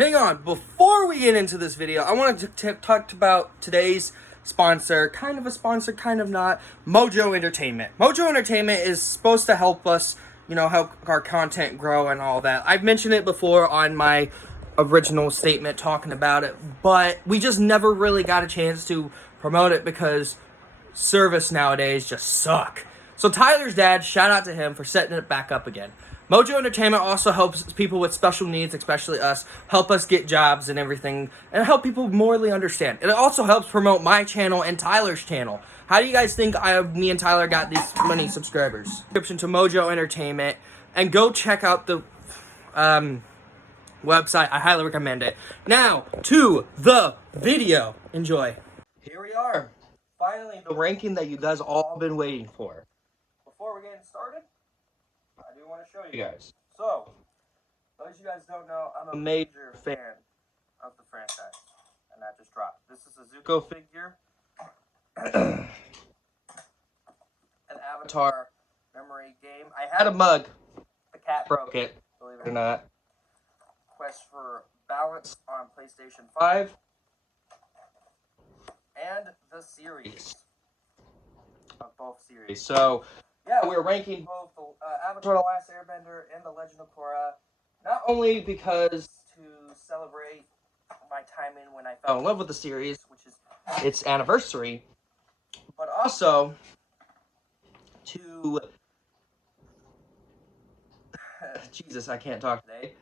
Hang on, before we get into this video, I wanted to talk about today's sponsor, kind of a sponsor, kind of not, Mojo Entertainment. Mojo Entertainment is supposed to help us, help our content grow and all that. I've mentioned it before on my original statement talking about it, but we just never really got a chance to promote it because service nowadays just suck. So Tyler's dad, shout out to him for setting it back up again. Mojo Entertainment also helps people with special needs, especially us, help us get jobs and everything, and help people morally understand. It also helps promote my channel and Tyler's channel. How do you guys think me and Tyler got these many subscribers? Subscription to Mojo Entertainment, and go check out the website. I highly recommend it. Now, to the video. Enjoy. Here we are. Finally, the ranking that you guys all been waiting for. Before we get started, I do want to show you guys. So, those you guys don't know, I'm a major fan of the franchise, and that just dropped. This is a Zuko figure, an Avatar memory game. I had a mug. The cat broke it, believe it or not. Quest for Balance on PlayStation 5, and the series of both series. So, yeah, we're ranking both Avatar: The Last Airbender and The Legend of Korra, not only because to celebrate my time in when I fell in love with the series, which is its anniversary, but also to Jesus, I can't talk today.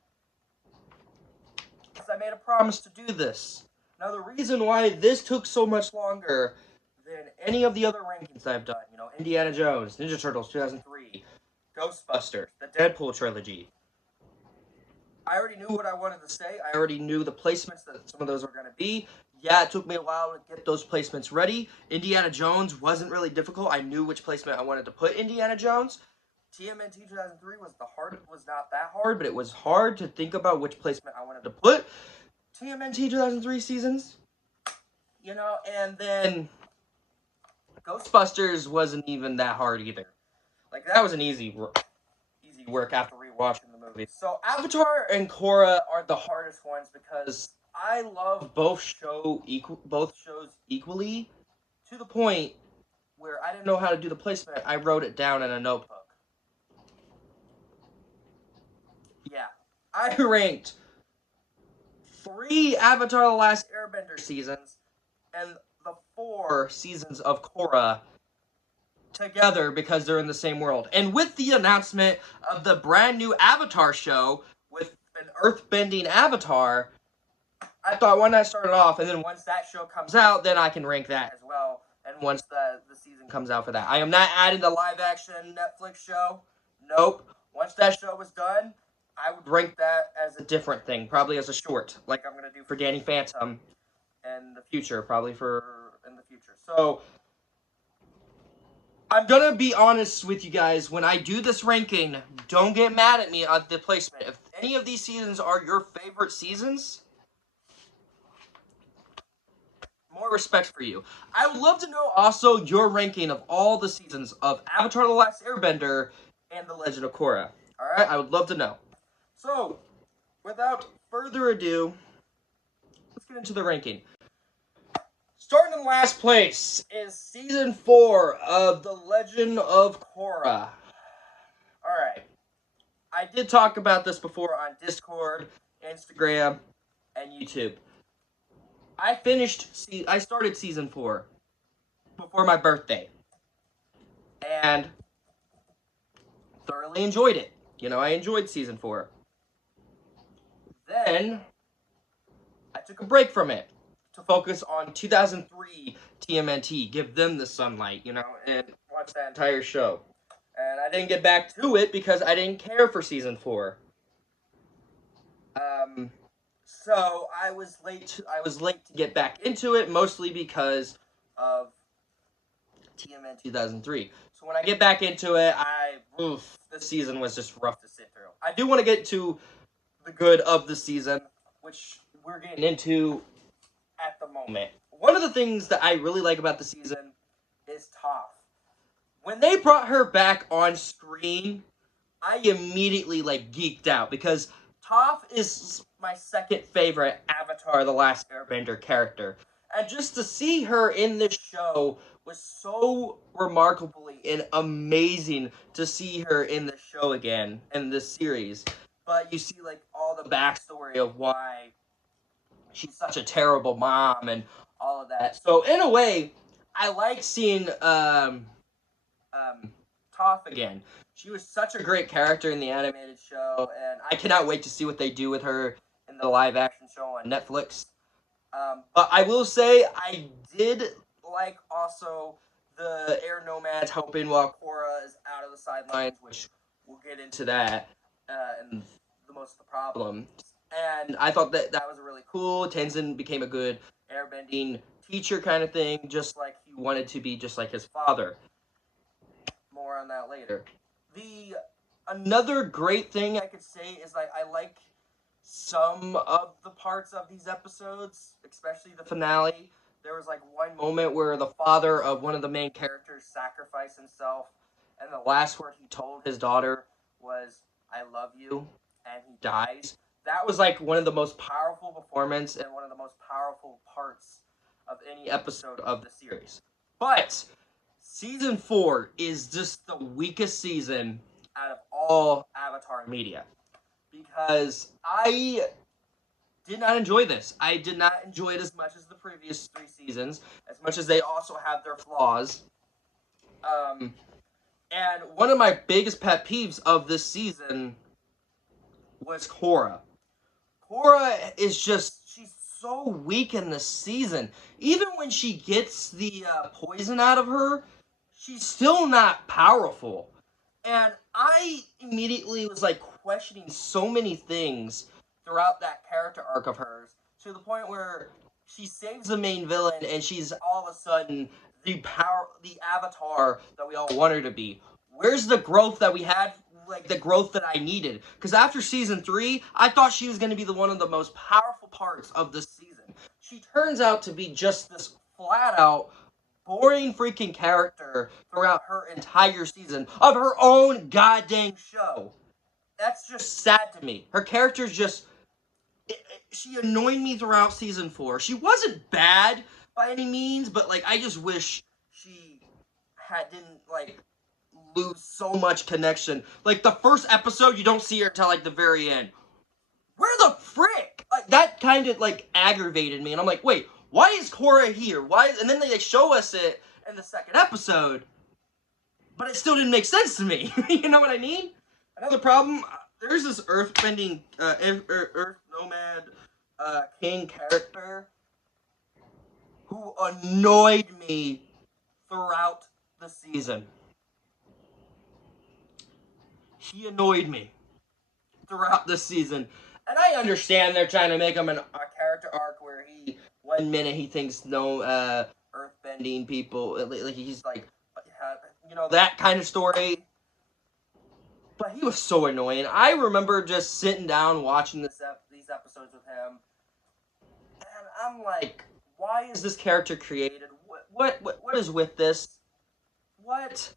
Because I made a promise to do this. Now, the reason why this took so much longer than any of the other rankings I've done, Indiana Jones, Ninja Turtles 2003, Ghostbusters, the Deadpool trilogy. I already knew what I wanted to say. I already knew the placements that some of those were going to be. Yeah, it took me a while to get those placements ready. Indiana Jones wasn't really difficult. I knew which placement I wanted to put Indiana Jones. TMNT 2003 was not that hard, but it was hard to think about which placement I wanted to put TMNT 2003 seasons. And then Ghostbusters wasn't even that hard either. Like, that was an easy work after rewatching the movie. So Avatar and Korra are the hardest ones because I love both shows equally, to the point where I didn't know how to do the placement. I wrote it down in a notebook. Yeah, I ranked 3 Avatar: The Last Airbender seasons and the 4 seasons of Korra together because they're in the same world. And with the announcement of the brand new Avatar show with an earthbending avatar, I thought, why not start it off, and then once that show comes out, then I can rank that as well, and once the season comes out for that. I am not adding the live-action Netflix show. Nope. Once that show was done, I would rank that as a different thing, probably as a short, like I'm going to do for Danny Phantom in the future, So, I'm going to be honest with you guys. When I do this ranking, don't get mad at me on the placement. If any of these seasons are your favorite seasons, more respect for you. I would love to know also your ranking of all the seasons of Avatar: The Last Airbender and The Legend of Korra. Alright, I would love to know. So, without further ado, let's get into the ranking. Starting in last place is Season 4 of The Legend of Korra. Alright. I did talk about this before on Discord, Instagram, and YouTube. I started Season 4 before my birthday. And thoroughly enjoyed it. I enjoyed Season 4. Then, I took a break from it to focus on 2003 TMNT, give them the sunlight, and watch that entire show. And I didn't get back to it because I didn't care for Season 4. So I was late to get back into it, mostly because of TMNT 2003. So when I get back into it, this season was just rough to sit through. I do want to get to the good of the season, which we're getting into at the moment. One of the things that I really like about the season is Toph. When they brought her back on screen, I immediately geeked out because Toph is my second favorite Avatar: The Last Airbender character. And just to see her in this show was so remarkably and amazing to see her in the show again, in this series. But you see, like, all the backstory of why she's such a terrible mom and all of that. So, in a way, I like seeing um, Toph again. She was such a great character in the animated show, and I cannot wait to see what they do with her in the live action show on Netflix. But I will say I did like also the Air Nomads helping while Korra is out of the sidelines, which we'll get into that and the most of the problem. And I thought that that was really cool. Tenzin became a good airbending teacher kind of thing, just like he wanted to be, just like his father. More on that later. Another great thing I could say is like I like some of the parts of these episodes, especially the finale. There was like one moment where the father of one of the main characters sacrificed himself, and the last word he told his daughter was, "I love you," and he dies. That was like one of the most powerful performances and one of the most powerful parts of any episode of the series. But Season 4 is just the weakest season out of all Avatar media. Because I did not enjoy this. I did not enjoy it as much as the previous 3 seasons, as much as they also have their flaws. And one of my biggest pet peeves of this season was Korra. Korra is just, she's so weak in this season. Even when she gets the poison out of her, she's still not powerful. And I immediately was like questioning so many things throughout that character arc of hers, to the point where she saves the main villain and she's all of a sudden the avatar that we all want her to be. Where's the growth that we had, like the growth that I needed? Because after season 3, I thought she was going to be one of the most powerful parts of this season. She turns out to be just this flat out boring freaking character throughout her entire season of her own goddamn show. That's just sad to me. Her character's just... she annoyed me throughout season 4. She wasn't bad by any means, but like I just wish she didn't like lose so much connection. Like the first episode, you don't see her until like the very end. Where the frick? Like that kind of like aggravated me, and I'm like, wait, why is Korra here? Why? And then they show us it in the second episode, but it still didn't make sense to me. You know what I mean? Another problem, there's this earthbending, earth nomad king character who annoyed me throughout the season. He annoyed me throughout the season. And I understand they're trying to make him a character arc where one minute he thinks no earthbending people, like he's like, you know, that kind of story. But he was so annoying. I remember just sitting down watching these episodes with him, and I'm like, why is this character created? What is with this? What?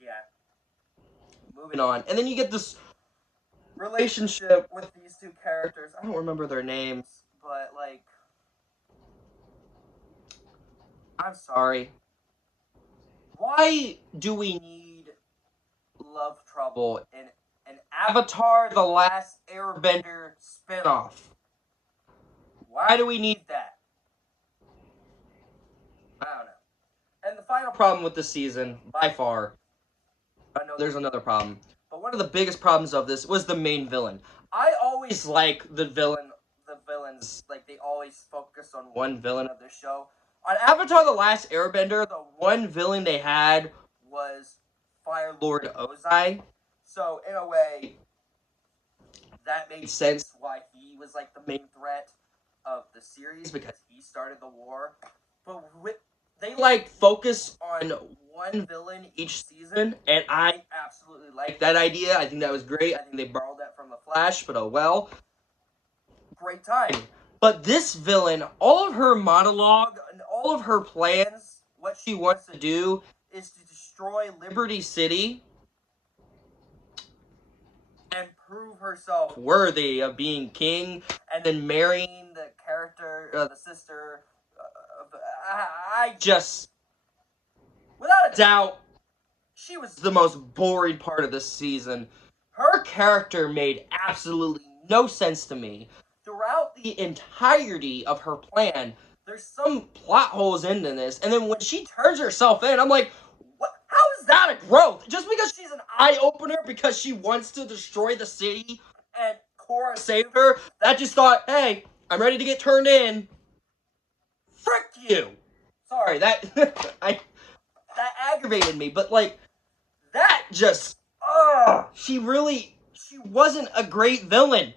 Yeah. Moving on. And then you get this relationship with these two characters. I don't remember their names, but like, I'm sorry. Why do we need love trouble in an Avatar: The Last Airbender spinoff? Why do we need that? I don't know. And the final problem with this season, by far, I know there's another problem, but one of the biggest problems of this was the main villain. I always like the villains, like they always focus on one villain of this show. On Avatar: The Last Airbender, the one villain they had was Fire Lord Ozai. So, in a way, that made sense why he was like the main threat of the series, because he started the war. But they like focus on one villain each season, and I absolutely like that idea. I think that was great. I think they borrowed that from The Flash, but oh well. Great time. But this villain, all of her monologue and all of her plans, what she wants to do is to destroy Liberty City and prove herself worthy of being king and then marrying the character, the sister. I just, without a doubt, she was the most boring part of this season. Her character made absolutely no sense to me. Throughout the entirety of her plan, there's some plot holes into this, and then when she turns herself in, I'm like, what? How is that a growth? Just because she's an eye-opener because she wants to destroy the city and Korra saved her, that just thought, hey, I'm ready to get turned in. Frick you! Sorry, that that aggravated me, but like, that just, she wasn't a great villain.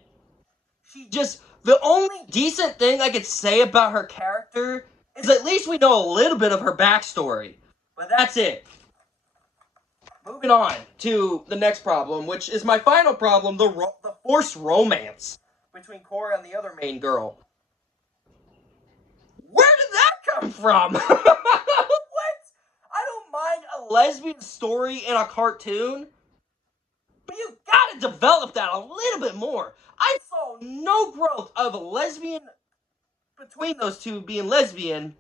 The only decent thing I could say about her character is at least we know a little bit of her backstory. But that's it. Moving on to the next problem, which is my final problem, the forced romance between Korra and the other main girl. Where did that come from? What? I don't mind a lesbian story in a cartoon, but you gotta develop that a little bit more. I saw no growth of a lesbian between those two being lesbian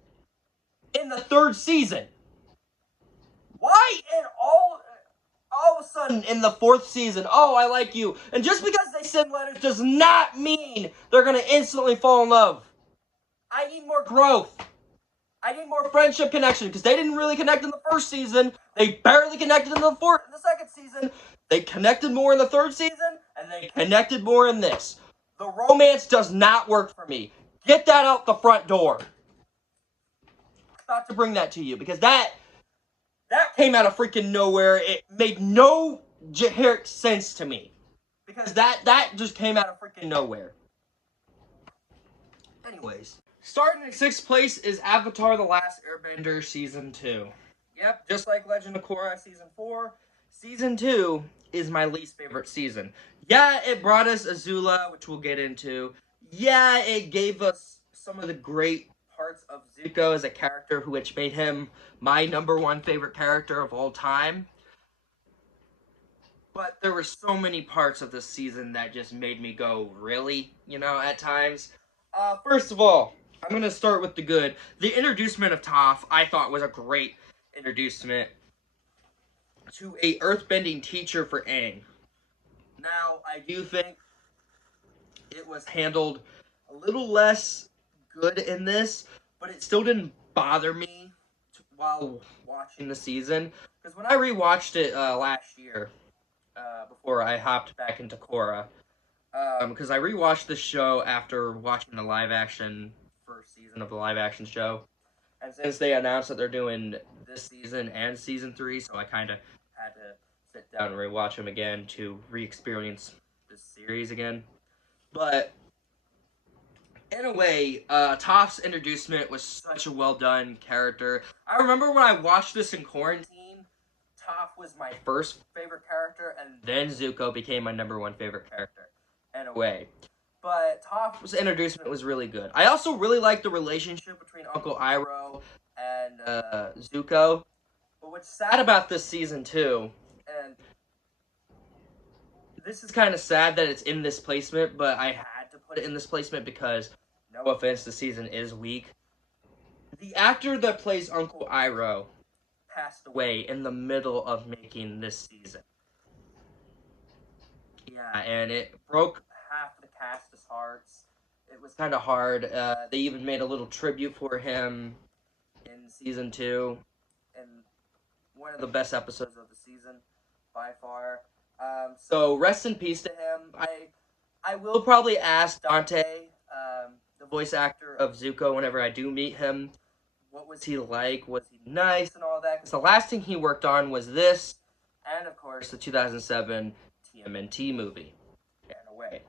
in the third season. Why in all of a sudden in the fourth season, oh, I like you, and just because they send letters does not mean they're gonna instantly fall in love. I need more growth. I need more friendship connection, because they didn't really connect in the first season. They barely connected in the second season. They connected more in the third season, and they connected more in this. The romance does not work for me. Get that out the front door. Not to bring that to you, because that came out of freaking nowhere. It made no sense to me, because that just came out of freaking nowhere. Anyways, starting in 6th place is Avatar: The Last Airbender Season 2. Yep, just like Legend of Korra Season 4, Season 2 is my least favorite season. Yeah, it brought us Azula, which we'll get into. Yeah, it gave us some of the great parts of Zuko as a character, which made him my #1 favorite character of all time. But there were so many parts of this season that just made me go, really? You know, at times. First of all, I'm going to start with the good. The introducement of Toph, I thought, was a great introducement to a earthbending teacher for Aang. Now, I do think it was handled a little less good in this, but it still didn't bother me while watching the season. Because when I rewatched it last year, before I hopped back into Korra, because I rewatched the show after watching the live-action first season of the live-action show. And since they announced that they're doing this season and Season 3, so I kind of had to sit down and rewatch them again to re-experience this series again. But in a way, Toph's introducement was such a well-done character. I remember when I watched this in quarantine, Toph was my first favorite character, and then Zuko became my #1 favorite character, in a way. But Toph's introduction was really good. I also really like the relationship between Uncle Iroh and Zuko. But what's sad about this season too, and this is kind of sad that it's in this placement, but I had to put it in this placement because, no offense, the season is weak. The actor that plays Uncle Iroh passed away in the middle of making this season. Yeah, and it broke half the cast's hearts. It was kind of hard. They even made a little tribute for him in Season 2, and one of the best episodes of the season, by far. So rest in peace to him. I will probably ask Dante, the voice actor of Zuko, whenever I do meet him, what was he like? Was he nice and all that? Because the last thing he worked on was this, and of course the 2007 TMNT movie, in a way.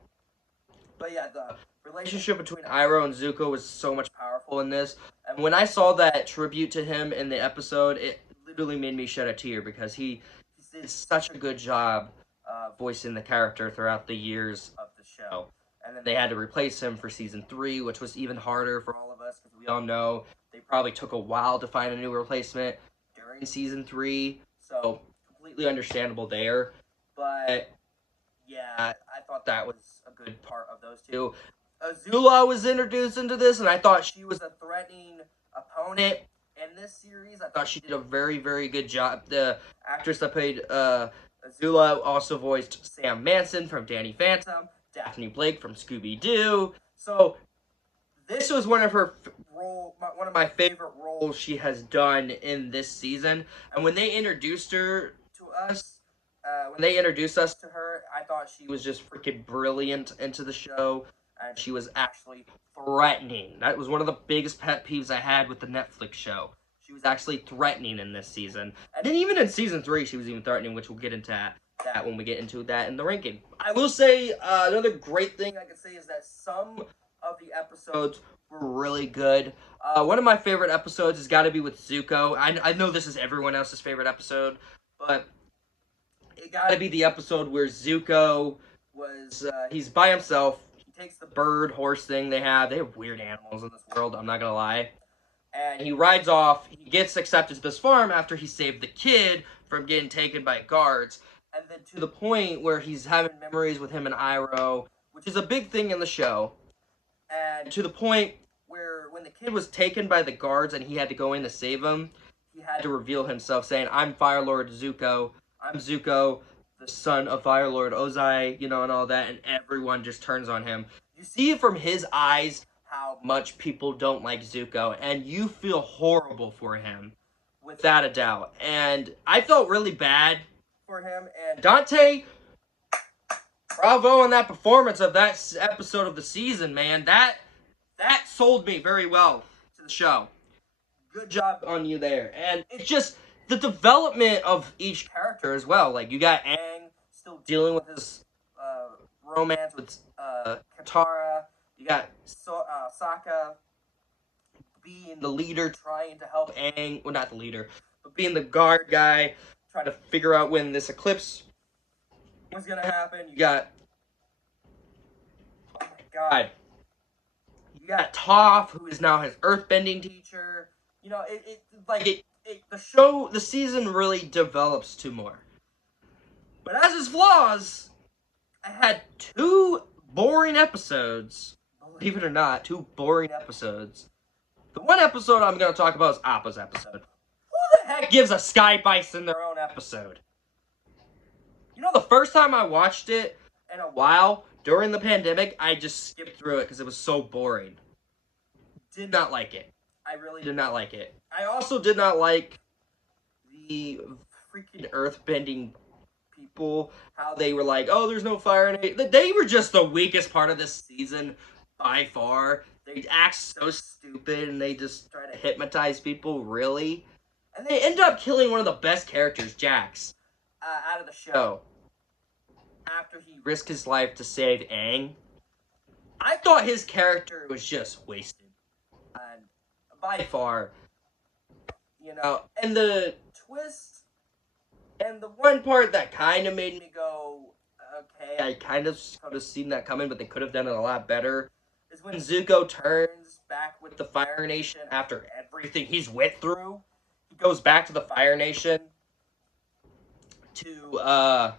But yeah, the relationship between Iroh and Zuko was so much powerful in this. And when I saw that tribute to him in the episode, it literally made me shed a tear, because he did such a good job voicing the character throughout the years of the show. And then they had to replace him for Season 3, which was even harder for all of us, because we all know they probably took a while to find a new replacement during Season 3. So, completely understandable there. But yeah, I thought that was a good part of those two. Azula was introduced into this, and I thought she was a threatening opponent in this series. I thought she did a very, very good job. The actress that played Azula also voiced Sam Manson from Danny Phantom, Daphne Blake from Scooby-Doo. So this was one of my favorite roles she has done in this season. And when they introduced her to us, when they introduced us to her, I thought she was just freaking brilliant into the show. And she was actually threatening. That was one of the biggest pet peeves I had with the Netflix show. She was actually threatening in this season. And then even in season 3, she was even threatening, which we'll get into that when we get into that in the ranking. I will say, another great thing I could say is that some of the episodes were really good. One of my favorite episodes has got to be with Zuko. I know this is everyone else's favorite episode, but it got to be the episode where Zuko was, he's by himself. He takes the bird horse thing they have. They have weird animals in this world, I'm not gonna lie. And he rides off. He gets accepted to this farm after he saved the kid from getting taken by guards. And then to the point where he's having memories with him and Iroh, which is a big thing in the show. And to the point where when the kid was taken by the guards and he had to go in to save him, he had to reveal himself saying, "I'm Fire Lord Zuko. I'm Zuko, the son of Fire Lord Ozai," and all that, and everyone just turns on him. You see it from his eyes how much people don't like Zuko, and you feel horrible for him, without a doubt. And I felt really bad for him, and Dante, bravo on that performance of that episode of the season, man. That sold me very well to the show. Good job on you there. And it's just the development of each character as well. Like, you got Aang still dealing with his romance with Katara. You got Sokka being the leader, trying to help Aang. Well, not the leader, but being the guard guy, trying to figure out when this eclipse was going to happen. You got, oh my god, you got Toph, who is now his earthbending teacher. The season really develops to more. But as its flaws, I had 2 boring episodes. Believe it or not, 2 boring episodes. The one episode I'm going to talk about is Appa's episode. Who the heck gives a Sky Bison their own episode? The first time I watched it in a while, during the pandemic, I just skipped through it because it was so boring. Did not like it. I really did not like it. I also did not like the freaking earthbending people, how they were like, oh, there's no fire in it. They were just the weakest part of this season by far. They act so stupid and they just try to hypnotize people, really. And they end up killing one of the best characters, Jax, out of the show. After he risked his life to save Aang. I thought his character was just wasted. And by far. And the twist, and the one part that kind of made me go, okay, I kind of could have seen that coming, but they could have done it a lot better, is when Zuko turns back with the Fire Nation after everything he's went through. He goes back to the Fire Nation to,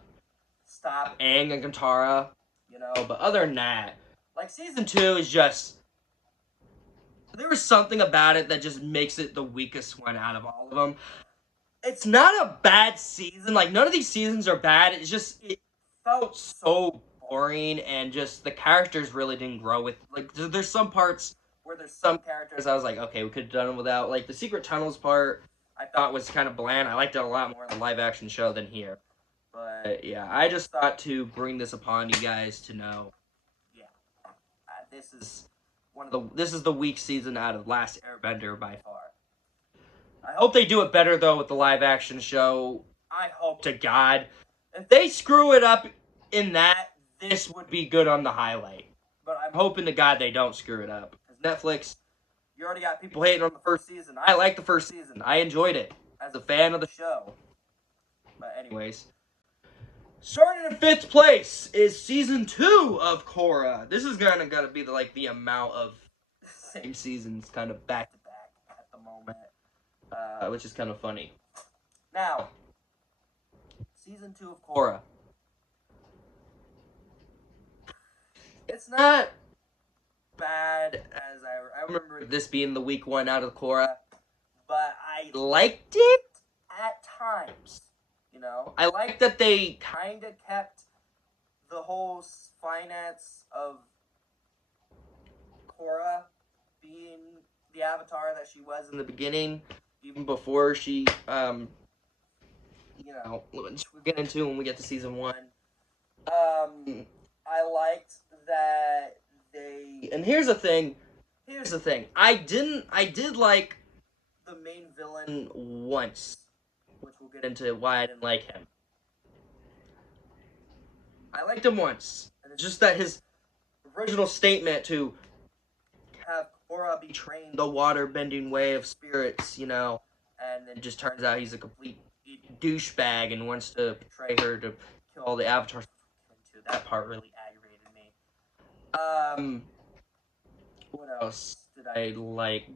stop Aang and Katara, but other than that, season 2 is just, there was something about it that just makes it the weakest one out of all of them. It's not a bad season. None of these seasons are bad. It's just, it felt so boring, and just the characters really didn't grow with, there's some parts where there's some characters I was like, okay, we could have done them without. The Secret Tunnels part, I thought was kind of bland. I liked it a lot more in the live-action show than here. But, yeah, I just thought to bring this upon you guys to know, yeah, this is the weak season out of Last Airbender by far. I hope they do it better, though, with the live-action show. I hope to God. If they screw it up in that, this would be good on the highlight. But I'm hoping to God they don't screw it up. Because Netflix, you already got people hating on the first season. I liked the first season. I enjoyed it as a fan of the show. But anyways, starting in 5th place is season 2 of Korra. This is gonna be the amount of same seasons kind of back to back at the moment, which is kind of funny. Now, season 2 of Korra. It's not bad as I remember this being the weak one out of Korra, but I liked it at times. You know, I like that they kind of kept the whole finance of Korra being the avatar that she was in the beginning, even before she, which we'll get into when we get to season 1. I liked that they, and here's the thing, I did like the main villain once, which we'll get into why I didn't like him. I liked him once, and it's just that his original statement to have Korra be trained the water-bending way of spirits, and it just turns out he's a complete douchebag and wants to betray her to kill all the avatars. That part really aggravated me. What else did I like?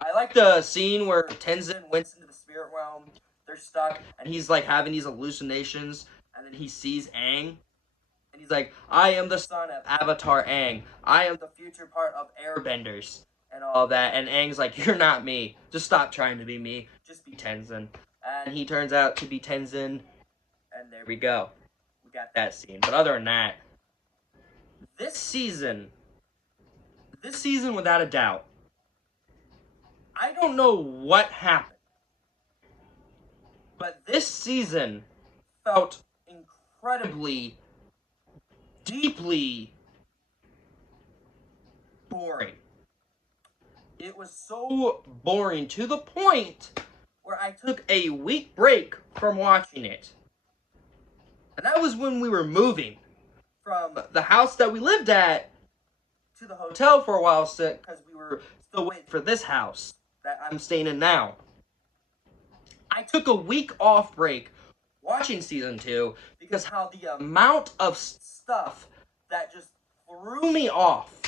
I like the scene where Tenzin went into the spirit realm. They're stuck, and he's like having these hallucinations, and then he sees Aang, and he's like, "I am the son of Avatar Aang. I am the future part of Airbenders," and all that. And Aang's like, "You're not me. Just stop trying to be me. Just be Tenzin." And he turns out to be Tenzin, and there we go. We got that scene. But other than that, this season, without a doubt, I don't know what happened, but this season felt incredibly, deeply boring. It was so boring to the point where I took a week break from watching it. And that was when we were moving from the house that we lived at to the hotel for a while, because we were still waiting for this house that I'm staying in now. I took a week off break watching season 2 because how the amount of stuff that just threw me off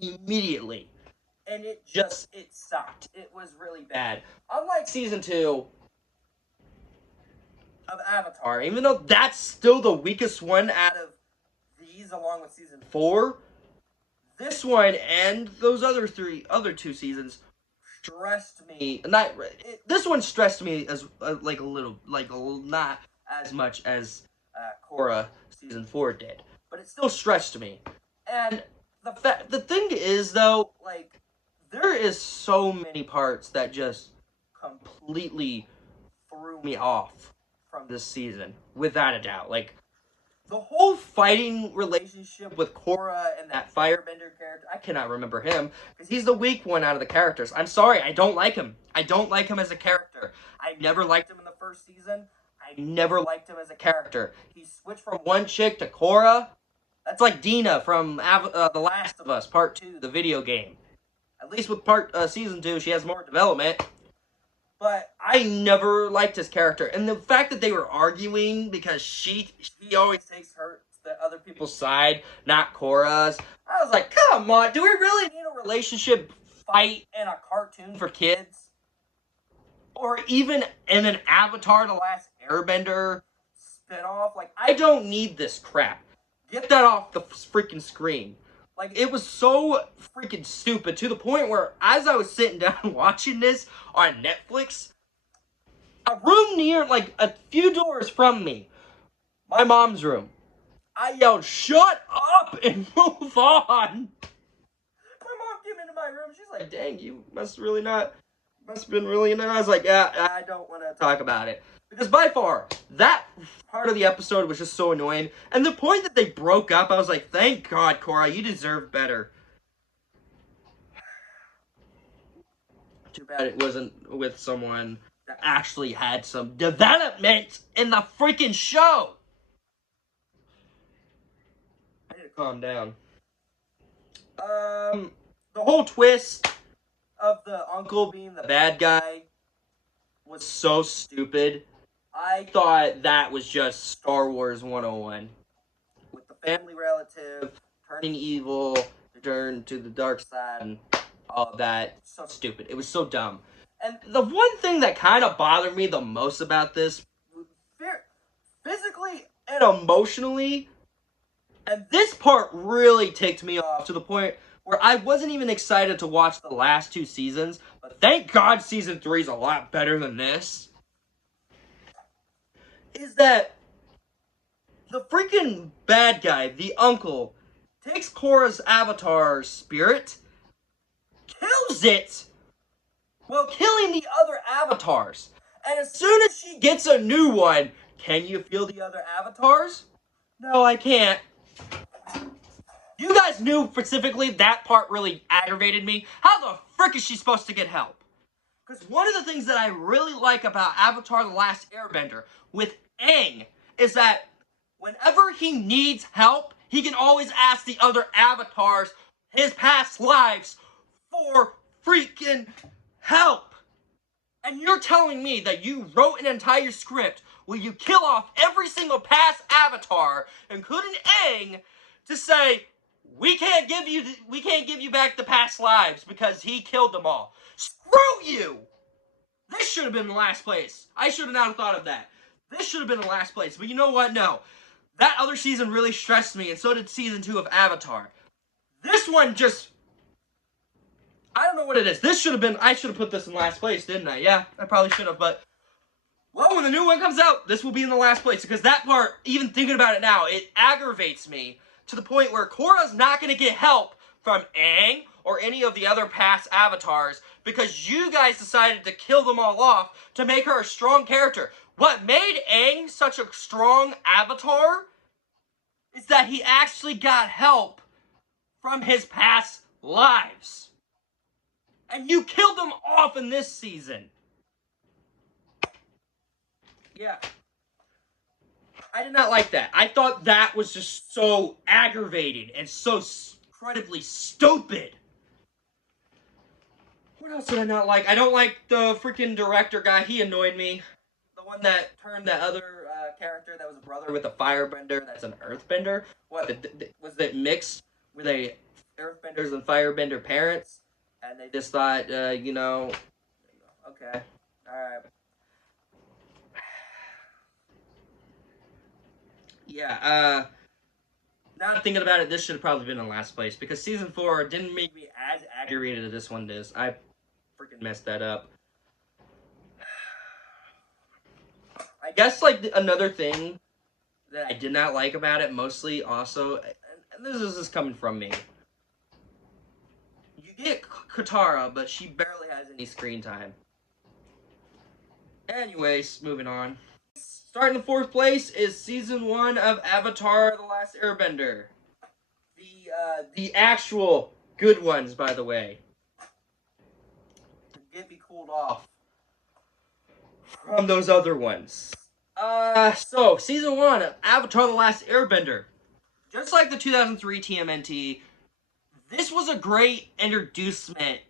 immediately. And it sucked. It was really bad. Unlike season 2 of Avatar, even though that's still the weakest one out of these, along with season 4, this one and those other 2 seasons stressed me. This one stressed me as not as much as Korra season 4 did, but it still stressed me. And the thing is, though, there is so many parts that just completely threw me off from this season, without a doubt. The whole fighting relationship with Korra and that firebender character, I cannot remember him, because he's the weak one out of the characters. I'm sorry, I don't like him. I don't like him as a character. I never liked him in the first season. I never liked him as a character. He switched from one chick to Korra. That's like Dina from The Last of Us, Part 2, the video game. At least with Season 2, she has more development. But I never liked his character. And the fact that they were arguing because he always takes the other people's side, not Korra's. I was like, come on, do we really need a relationship fight in a cartoon for kids? Or even in an Avatar The Last Airbender spinoff? I don't need this crap. Get that off the freaking screen. It was so freaking stupid, to the point where, as I was sitting down watching this on Netflix, a room near, a few doors from me, my mom's room, I yelled, "Shut up and move on!" My mom came into my room, she's like, "Dang, you must have been really," and I was like, "Yeah, I don't want to talk about it." Because by far, that part of the episode was just so annoying. And the point that they broke up, I was like, thank God, Korra, you deserve better. Too bad it wasn't with someone that actually had some development in the freaking show. I need to calm down. The whole twist of the uncle being the bad guy was so stupid. I thought that was just Star Wars 101. With the family relative turning evil, turn to the dark side, and all of that. So stupid. It was so dumb. And the one thing that kind of bothered me the most about this, physically and emotionally, And this part really ticked me off to the point where I wasn't even excited to watch the last 2 seasons, but thank God season 3 is a lot better than this. Is that the freaking bad guy, the uncle, takes Korra's avatar spirit, kills it, while killing the other avatars. And as soon as she gets a new one, can you feel the other avatars? No, I can't. You guys knew specifically that part really aggravated me. How the frick is she supposed to get help? Because one of the things that I really like about Avatar The Last Airbender with Aang is that whenever he needs help, he can always ask the other avatars, his past lives, for freaking help. And you're telling me that you wrote an entire script where you kill off every single past avatar, including Aang, to say, we can't give you back the past lives because he killed them all. Screw you! This should have been the last place. I should have not thought of that. This should have been the last place. But you know what? No. That other season really stressed me, and so did season 2 of Avatar. This one just... I don't know what it is. This should have been... I should have put this in last place, didn't I? Yeah, I probably should have, but... Well, when the new one comes out, this will be in the last place. Because that part, even thinking about it now, it aggravates me to the point where Korra's not going to get help from Aang or any of the other past avatars because you guys decided to kill them all off to make her a strong character. What made Aang such a strong avatar is that he actually got help from his past lives. And you killed them off in this season. Yeah. I did not like that. I thought that was just so aggravating and so incredibly stupid. What else did I not like? I don't like the freaking director guy. He annoyed me. The one that turned that other character that was a brother with a firebender that's an earthbender. What? Was it mixed? Were they earthbenders and firebender parents? And they just thought, you know, okay, alright. Yeah, now I'm thinking about it, this should have probably been in last place, because season 4 didn't make me as aggravated as this one does. I freaking messed that up. I guess, like, another thing that I did not like about it, mostly, also, and this is just coming from me. You get Katara, but she barely has any screen time. Anyways, moving on. Starting in 4th place is Season 1 of Avatar The Last Airbender. The actual good ones, by the way. To get me cooled off from those other ones. So, Season 1 of Avatar The Last Airbender. Just like the 2003 TMNT, this was a great introducement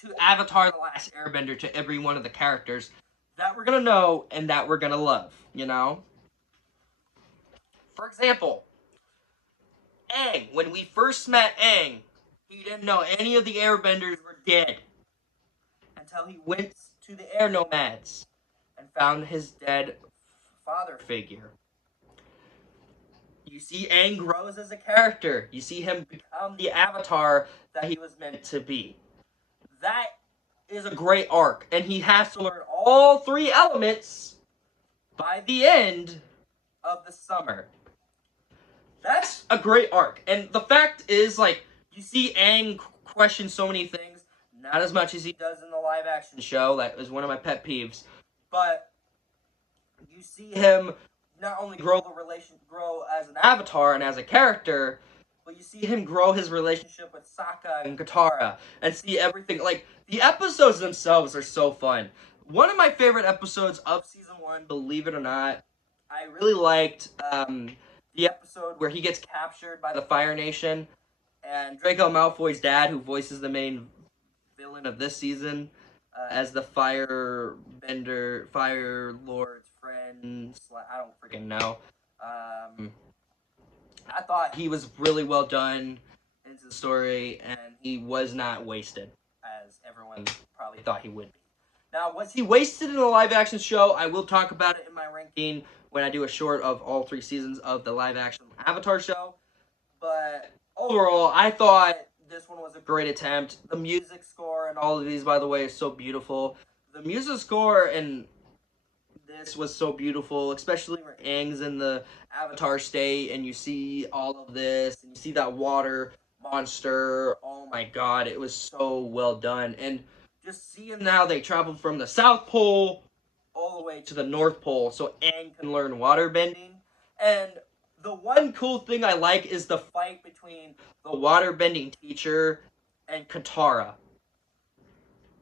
to Avatar The Last Airbender to every one of the characters that we're gonna know and that we're gonna love, you know? For example, Aang. When we first met Aang, he didn't know any of the airbenders were dead until he went to the air nomads and found his dead father figure. You see Aang grows as a character. You see him become the avatar that he was meant to be. That is a great arc, and he has to learn all 3 elements by the end of the summer. That's a great arc, and the fact is, like, you see Aang question so many things, not as much as he does in the live-action show. That is one of my pet peeves, but you see him not only grow as an avatar and as a character, but you see him grow his relationship with Sokka and Katara, and see everything. Like, the episodes themselves are so fun. One of my favorite episodes of Season 1, believe it or not, I really liked the episode where he gets captured by the Fire Nation, and Draco Malfoy's dad, who voices the main villain of this season, as the Fire Lord's friend, I don't freaking know. I thought he was really well done into the story, and he was not wasted, as everyone probably thought he would be. Now, was he wasted in the live-action show? I will talk about it in my ranking when I do a short of all 3 seasons of the live-action Avatar show. But overall, I thought this one was a great attempt. The music score and all of these, by the way, is so beautiful. The music score in this was so beautiful, especially where Aang's in the Avatar state and you see all of this, and you see that water monster. Oh my god, it was so well done. And just seeing how they traveled from the South Pole all the way to the North Pole so Aang can learn water bending. And the one cool thing I like is the fight between the water bending teacher and Katara.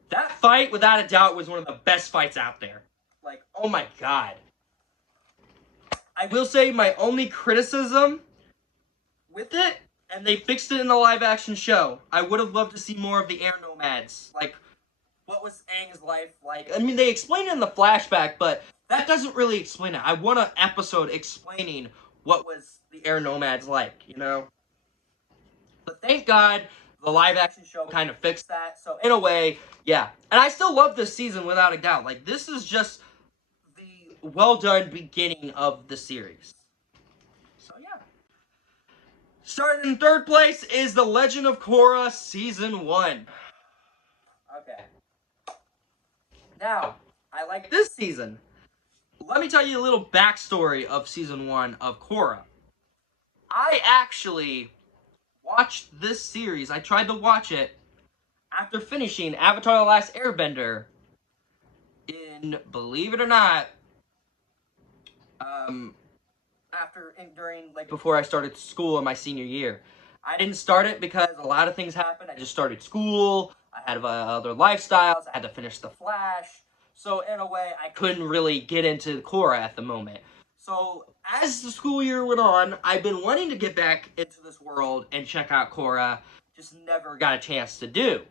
That fight, without a doubt, was one of the best fights out there. Like, oh my god. I will say my only criticism with it, and they fixed it in the live action show, I would have loved to see more of the air nomads. Like, what was Aang's life like? I mean, they explain it in the flashback, but that doesn't really explain it. I want an episode explaining what was the air nomads like, you know? But thank God the live action show kind of fixed that. So in a way, yeah. And I still love this season without a doubt. Like, this is just the well done beginning of the series. So yeah. Starting in third place is The Legend of Korra Season 1. Okay. Now, I like this season. Let me tell you a little backstory of Season 1 of Korra. I actually watched this series. I tried to watch it after finishing Avatar: The Last Airbender in, believe it or not, before I started school in my senior year. I didn't start it because a lot of things happened. I just started school. I had other lifestyles. I had to finish The Flash. So in a way, I couldn't really get into Korra at the moment. So as the school year went on, I've been wanting to get back into this world and check out Korra. Just never got a chance to do.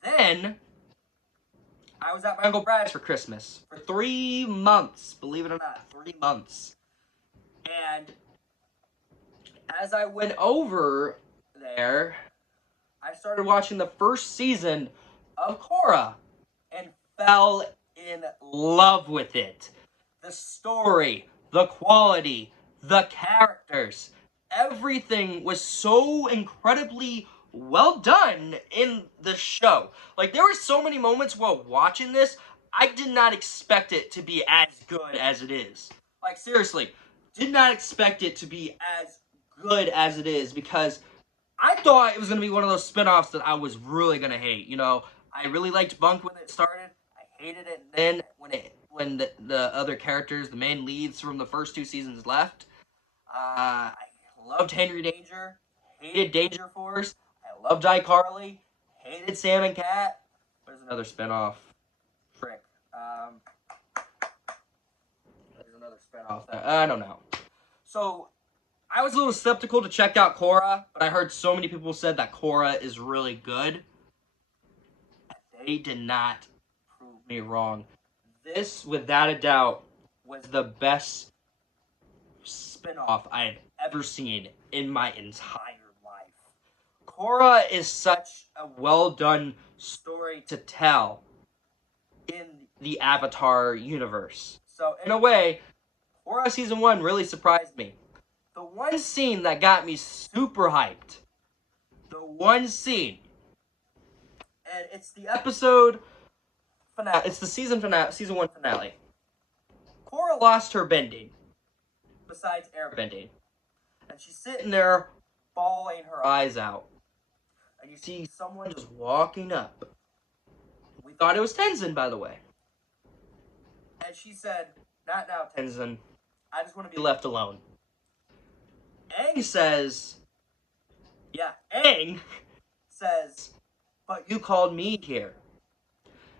Then I was at my Uncle Brad's for Christmas for 3 months. Believe it or not, 3 months. And as I went over there, I started watching the first season of Korra and fell in love with it. The story, the quality, the characters, everything was so incredibly well done in the show. Like, there were so many moments while watching this, I did not expect it to be as good as it is. Like, seriously, did not expect it to be as good as it is, because I thought it was going to be one of those spin-offs that I was really going to hate. You know, I really liked Bunk when it started. I hated it then when the other characters, the main leads from the first 2 seasons left. I loved Henry Danger, hated Danger Force. I loved iCarly, hated Sam and Cat. There's another spinoff. Frick. There's another spinoff. I don't know. So, I was a little skeptical to check out Korra, but I heard so many people said that Korra is really good. They did not prove me wrong. This, without a doubt, was the best spinoff I've ever seen in my entire life. Korra is such a well-done story to tell in the Avatar universe. So, in a way, Korra Season 1 really surprised me. The one scene that got me super hyped, the one scene, and it's the episode finale, it's the season 1 finale. Korra lost her bending, besides air bending, and she's sitting there bawling her eyes out, and you see someone just walking up. We thought it was Tenzin, by the way, and she said, "Not now, Tenzin, I just want to be left alone." Aang says, "But you called me here."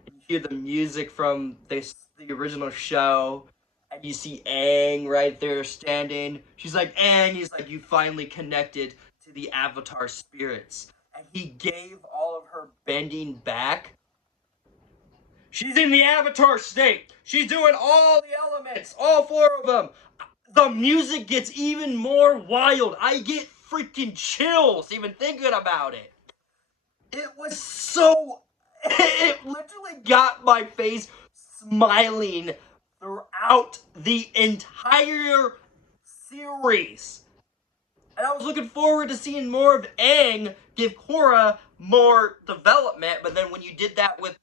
And you hear the music from the original show, and you see Aang right there standing. She's like, "Aang," he's like, "you finally connected to the Avatar spirits." And he gave all of her bending back. She's in the Avatar state. She's doing all the elements, all 4 of them. The music gets even more wild. I get freaking chills even thinking about it. It was so... It literally got my face smiling throughout the entire series. And I was looking forward to seeing more of Aang give Korra more development, but then when you did that with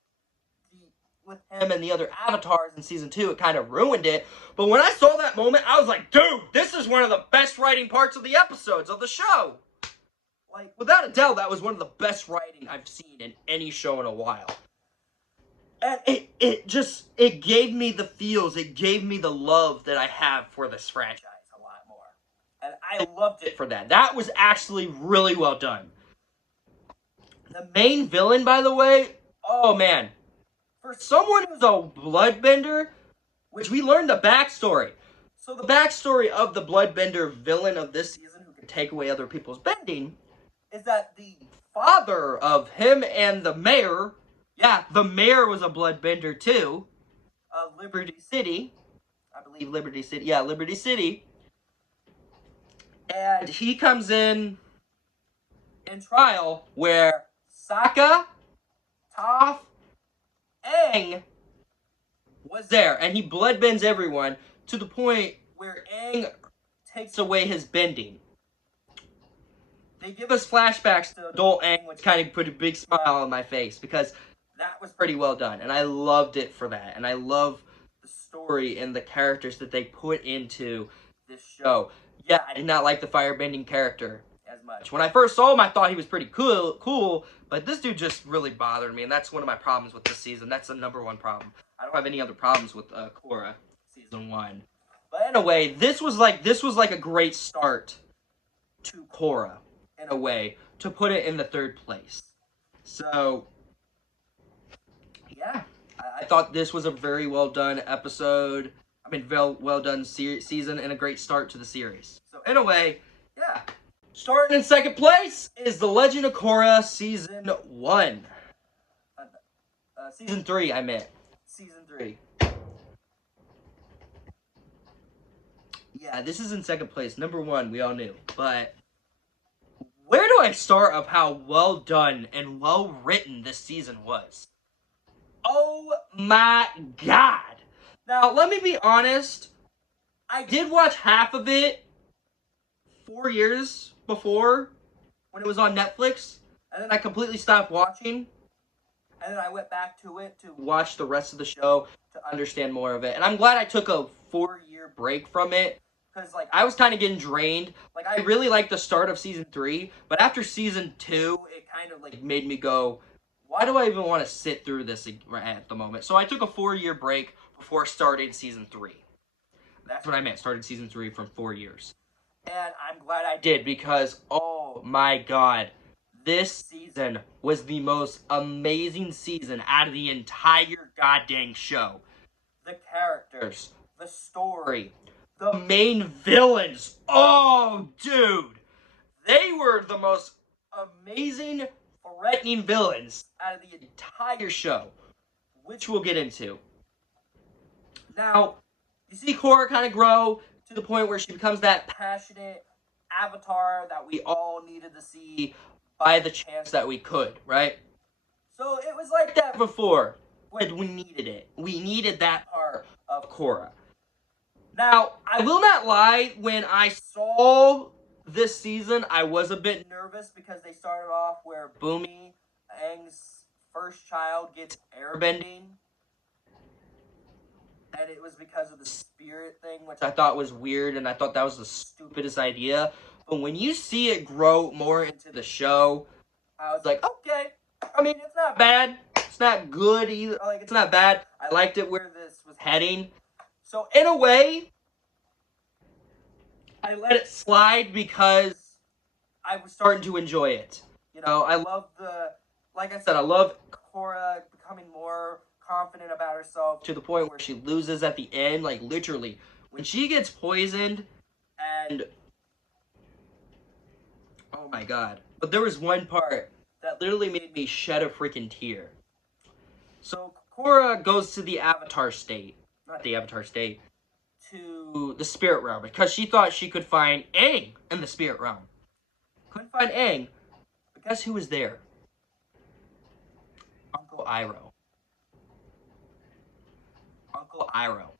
him and the other avatars in season 2, it kind of ruined it. But when I saw that moment, I was like, dude, this is one of the best writing parts of the episodes of the show. Like, without a doubt, that was one of the best writing I've seen in any show in a while. And it gave me the feels, it gave me the love that I have for this franchise a lot more. And I loved it for that. That was actually really well done. The main villain, by the way, oh man. For someone who's a bloodbender, which we learned the backstory. So the backstory of the bloodbender villain of this season who can take away other people's bending is that the father of him and the mayor, yeah, the mayor was a bloodbender too, of Liberty City. I believe Liberty City. Yeah, Liberty City. And he comes in trial where Sokka, Toph, Aang was there, and he bloodbends everyone to the point where Aang takes away his bending. They give us flashbacks to adult Aang, which kind of put a big smile on my face, because that was pretty well done, and I loved it for that, and I love the story and the characters that they put into this show. Yeah, I did not like the firebending character as much. When I first saw him, I thought he was pretty cool, but this dude just really bothered me, and that's one of my problems with this season. That's the #1 problem. I don't have any other problems with Korra season 1. But anyway, this was like a great start to Korra in a way to put it in the 3rd place. So yeah, I thought this was a very well done episode. I mean, well done season and a great start to the series. So anyway, yeah. Starting in 2nd place is The Legend of Korra Season 1. Season 3, I meant. Season 3. Yeah, this is in 2nd place. #1, we all knew. But where do I start of how well done and well written this season was? Oh my god. Now, let me be honest. I did watch half of it 4 years before when it was on Netflix, and then I completely stopped watching, and then I went back to it to watch the rest of the show to understand more of it. And I'm glad I took a 4-year break from it, because like I was kind of getting drained. Like, I really liked the start of season 3, but after season 2, it kind of like made me go, why do I even want to sit through this at the moment? So I took a 4-year break before starting season 3. That's what I meant, started season 3 from 4 years. And I'm glad I did, because, oh my god, this season was the most amazing season out of the entire goddamn show. The characters, the story, the main villains, oh dude, they were the most amazing, threatening villains out of the entire show, which we'll get into. Now, you see Korra kind of grow to the point where she becomes that passionate avatar that we all needed to see by the chance that we could, right? So it was like that before, when we needed it. We needed that part of Korra. Now, I will not lie, when I saw this season, I was a bit nervous because they started off where Boomy, Aang's first child, gets airbending. And it was because of the spirit thing, which I thought was weird, and I thought that was the stupidest idea. But when you see it grow more into the show, I was like, okay. I mean, it's not bad. It's not good either. Like, it's not bad. I liked it where this was heading. So, in a way, I let it slide because I was starting to enjoy it. You know, I love like I said, I love Korra becoming more confident about herself to the point where she loses at the end, like literally when she gets poisoned. And oh my god, but there was one part that literally made me shed a freaking tear. So Korra goes to the Avatar state, not the Avatar state, to the spirit realm, because she thought she could find Aang in the spirit realm. Couldn't find Aang, but guess who was there? Uncle Iroh. Uncle Iroh.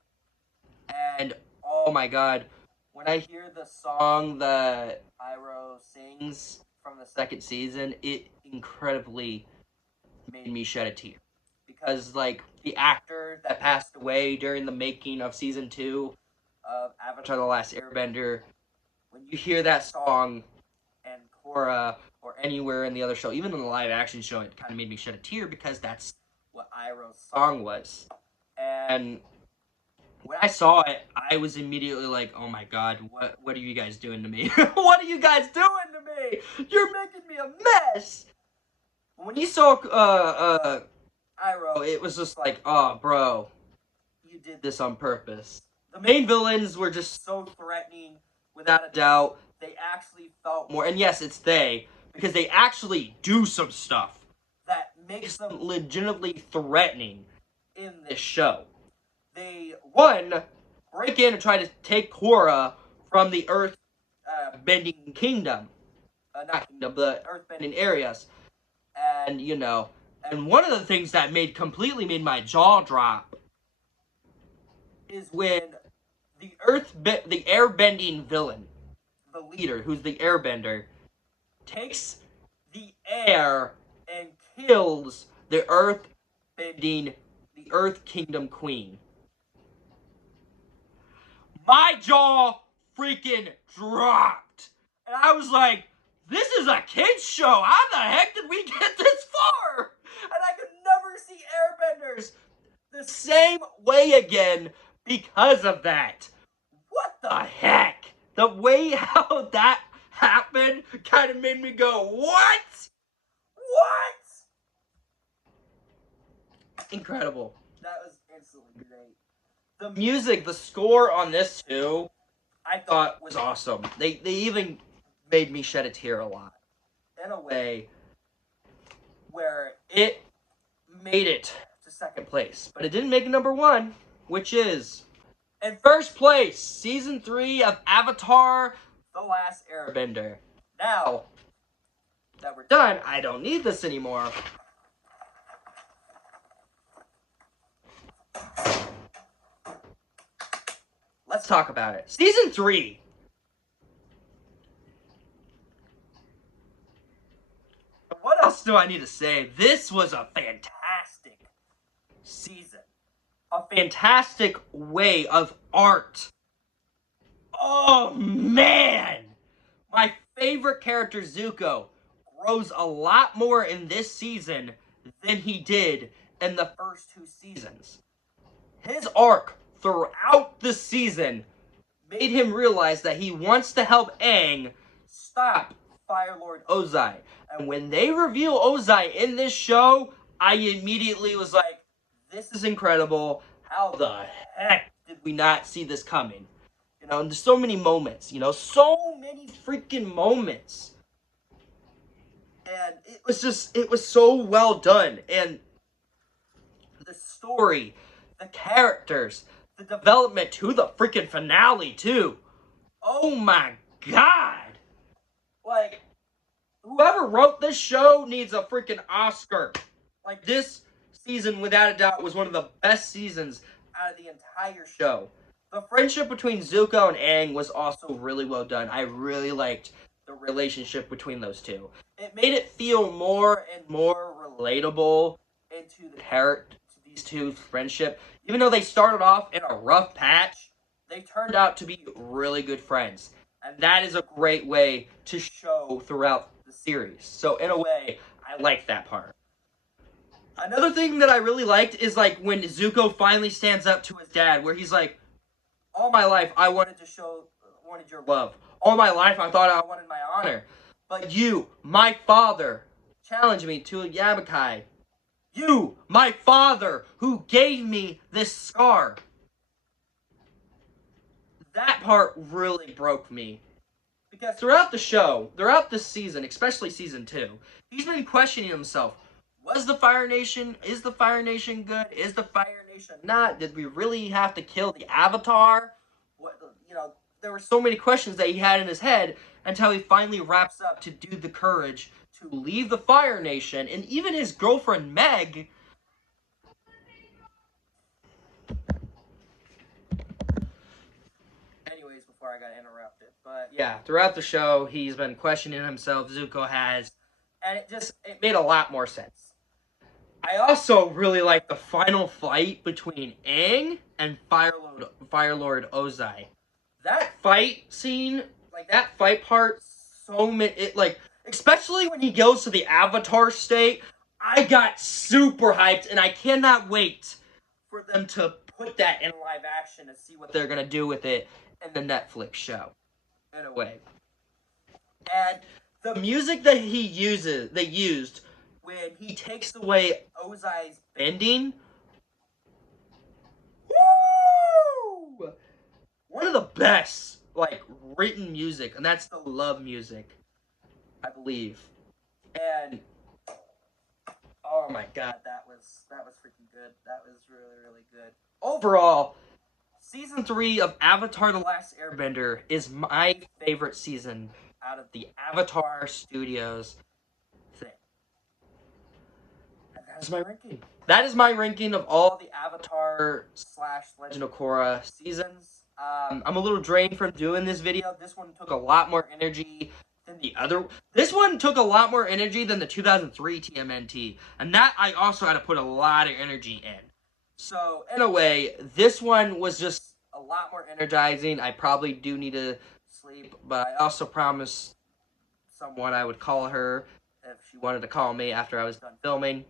And oh my god, when I hear the song that Iroh sings from the second season, it incredibly made me shed a tear. Because, like, the actor that passed away during the making of season 2 of Avatar The Last Airbender, when you hear that song and Korra or anywhere in the other show, even in the live action show, it kind of made me shed a tear because that's what Iroh's song was. And when I saw it, I was immediately like, oh my god, what are you guys doing to me? What are you guys doing to me? You're making me a mess! When you saw Iroh, it was just like, oh, bro, you did this on purpose. The main villains were just so threatening, without a doubt. They actually felt more, and yes, it's they, because they actually do some stuff that makes them legitimately threatening in this show. They, one, break in and try to take Korra from the Earth-bending kingdom. Not kingdom, but Earth-bending areas. And, you know, and one of the things that completely made my jaw drop is when the airbending villain, the leader, who's the airbender, takes the air and kills the Earth Kingdom Queen. My jaw freaking dropped. And I was like, this is a kid's show. How the heck did we get this far? And I could never see airbenders the same way again because of that. What the heck? The way how that happened kind of made me go, what? What? Incredible. That was instantly great. The music, the score on this too, I thought was awesome. They even made me shed a tear a lot. In a way where it made it to second place. But it didn't make it number 1, which is, in first place, Season 3 of Avatar The Last Airbender. Now that we're done, I don't need this anymore. Let's talk about it. Season 3. What else do I need to say? This was a fantastic season. A fantastic way of art. Oh, man! My favorite character, Zuko, grows a lot more in this season than he did in the first 2 seasons. His arc throughout the season made him realize that he wants to help Aang stop Fire Lord Ozai. And when they reveal Ozai in this show, I immediately was like, this is incredible. How the heck did we not see this coming? You know, and there's so many moments, you know, so many freaking moments. And it was so well done. And the story, the characters, the development to the freaking finale, too. Oh my god! Like, whoever wrote this show needs a freaking Oscar. Like, this season, without a doubt, was one of the best seasons out of the entire show. The friendship between Zuko and Aang was also really well done. I really liked the relationship between those two. It made it feel more and more relatable into these two's friendship. Even though they started off in a rough patch, they turned out to be really good friends. And that is a great way to show throughout the series. So in a way, I like that part. Another thing that I really liked is like when Zuko finally stands up to his dad, where he's like, all my life I wanted your love. All my life I thought I wanted my honor. But you, my father, challenged me to a Yabakai. You, my father, who gave me this scar. That part really broke me. Because throughout the show, throughout this season, especially season 2, he's been questioning himself. Is the Fire Nation good? Is the Fire Nation not? Did we really have to kill the Avatar? What, you know, there were so many questions that he had in his head until he finally wraps up to do the courage to leave the Fire Nation, and even his girlfriend Meg. Anyways, before I got interrupted. But yeah, throughout the show, he's been questioning himself. Zuko has, and it made a lot more sense. I also really like the final fight between Aang and Firelord Ozai. That fight scene, like that fight part, especially when he goes to the Avatar state, I got super hyped, and I cannot wait for them to put that in live action and see what they're gonna do with it in the Netflix show. In a way. And the music that they used when he takes away Ozai's bending. Woo! One of the best, written music, and that's the love music, I believe. And oh my god, that was freaking good. That was really, really good. Overall, Season 3 of Avatar The Last Airbender is my favorite season out of the Avatar Studios thing. And that is my ranking. That is my ranking of all the Avatar / Legend of Korra seasons. I'm a little drained from doing this video. This one took a lot more energy than the other. This one took a lot more energy than the 2003 TMNT. And that I also had to put a lot of energy in. So, in a way, this one was just a lot more energizing. I probably do need to sleep, but I also promised someone I would call her if she wanted to call me after I was done filming.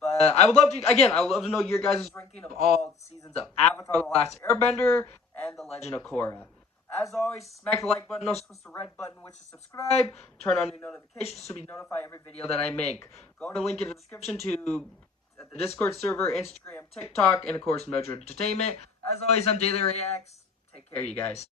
But I would love to know your guys' ranking of all the seasons of Avatar The Last Airbender and The Legend of Korra. As always, smack the like button, also push the red button, which is subscribe. Turn on your notifications so you notify every video that I make. Go to the link in the description to the Discord server, Instagram, TikTok, and of course Mojo Entertainment. As always, I'm Daily Reacts. Take care, you guys.